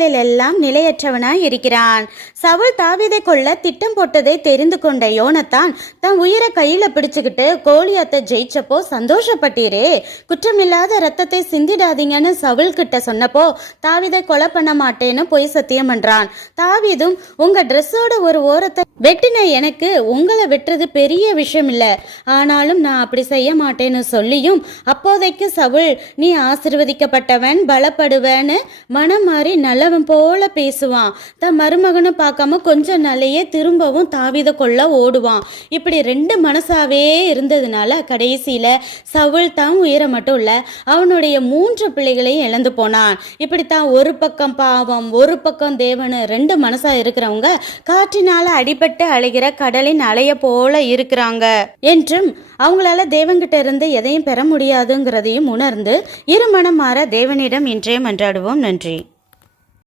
எல்லாம் நிலையற்றவனாய் இருக்கிறான். சவுல் தாவீதை கொல்ல திட்டம் போட்டதை தெரிந்து கொண்ட யோனத்தான் தன் உயிரை கையில பிடிச்சுக்கிட்டு கோலியாத்தை ஜெயிச்சப்போ சந்தோஷப்பட்டீரே, குற்றமில்லாத ரத்தத்தை சிந்திடாதீங்கன்னு சவுல் கிட்ட சொன்னப்போ தாவீதை கொலை பண்ண மாட்டேன்னு பொய் சத்தியம் பண்றான். தாவீதும் உங்க ட்ரெஸ்ஸோட ஒரு ஓரத்தை வெட்டின எனக்கு உங்களை வெட்டுறது பெரிய விஷயம் இல்லை, ஆனாலும் நான் அப்படி செய்ய மாட்டேன்னு சொல்லியும் அப்போதைக்கு சவுல் நீ ஆசிர்வதிக்கப்பட்டவன் பலப்படுவன்னு மனம் மாறி நல்லவன் போல பேசுவான். தன் மருமகனும் பார்க்காம கொஞ்சம் நாளையே திரும்பவும் தாவீதை கொல்ல ஓடுவான். இப்படி ரெண்டு மனசாவே இருந்ததுனால கடைசியில சவுல் தான் உயிரை மட்டும் இல்ல அவனுடைய 3 பிள்ளைகளையும் இழந்து போனான். இப்படித்தான் ஒரு பக்கம் பாவம் ஒரு பக்கம் தேவனு ரெண்டு மனசா இருக்கிறவங்க காற்றினால அடிபட்டு அழைகிற கடலின் அலைய போல இருக்கிறாங்க என்றும் அவங்களால தேவன்கிட்ட இருந்து எதையும் பெற முடியாதுங்கிறதையும் உணர்ந்து இருமனம் மாற தேவனிடம் இன்றே மன்றாடுவோம். நன்றி.